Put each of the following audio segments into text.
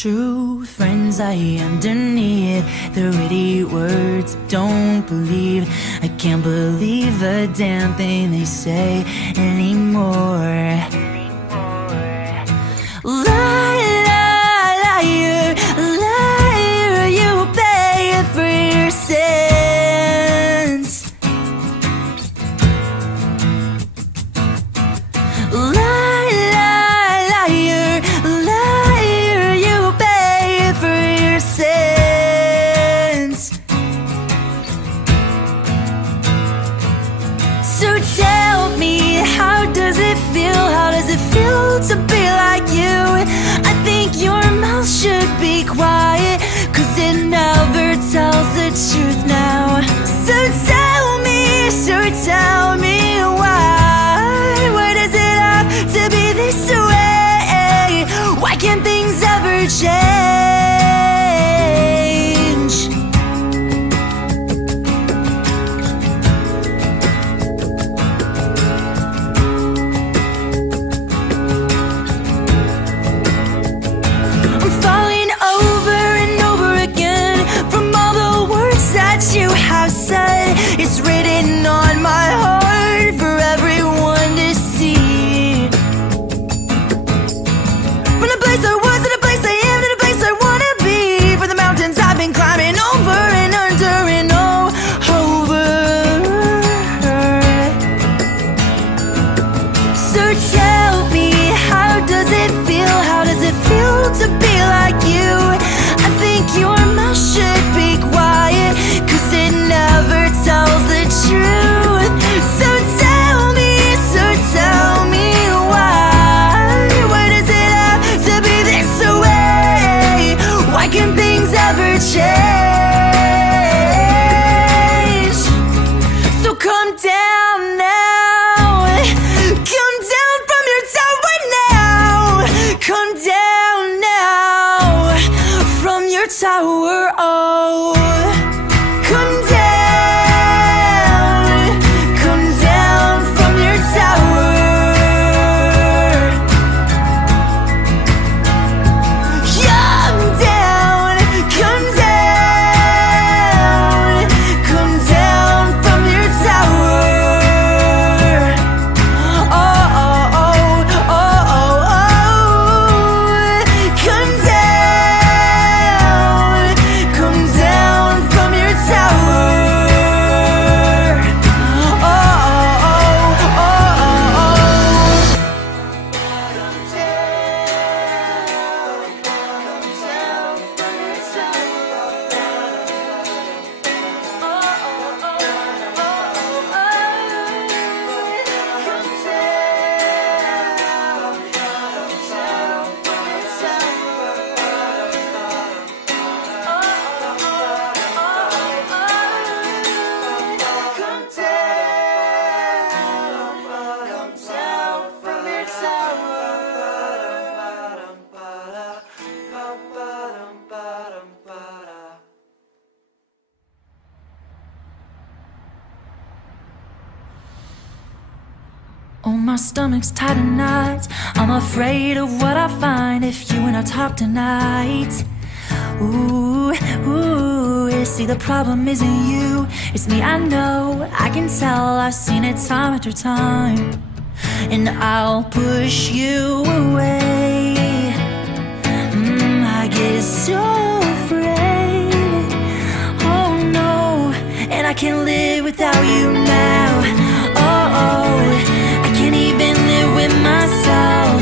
True friends lie underneath the witty words don't believe. I can't believe a damn thing they say anymore. Liar, liar, you pay for your sins. So tell me, how does it feel? How does it feel to be like you? I think your mouth should be quiet, 'cause it never tells the truth now. So tell me why? Why does it have to be this way? Why can't things ever change? It's written on my heart for everyone to see. From the place I was to the place I am to the place I wanna be. For the mountains I've been climbing over and under and over. So tell me, how does it feel? How does it feel to be like you? I think your mouth should be quiet, 'cause it never tells the truth. So tell me why? Why does it have to be this way? Why can things ever change? So come down now, come down from your tower now, come down now from your tower, oh. Come down from your tower. Come down from your tower. Oh, oh, oh, oh, oh, oh. Come down from your tower. Oh, my stomach's tight in knots. I'm afraid of what I find if you and I talk tonight. Ooh, ooh, see the problem isn't you, it's me, I know, I can tell, I've seen it time after time. And I'll push you away. I get so afraid. Oh no, and I can't live without you now. Oh, oh, I can't even live with myself.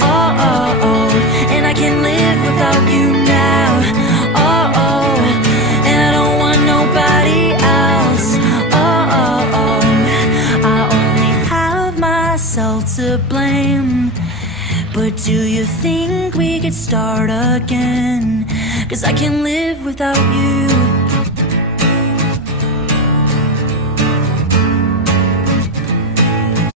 Oh, oh, oh, and I can't live without you now. Oh, oh, and I don't want nobody else. Oh, oh, oh, I only have myself to blame. But do you think we could start again? 'Cause I can't live without you.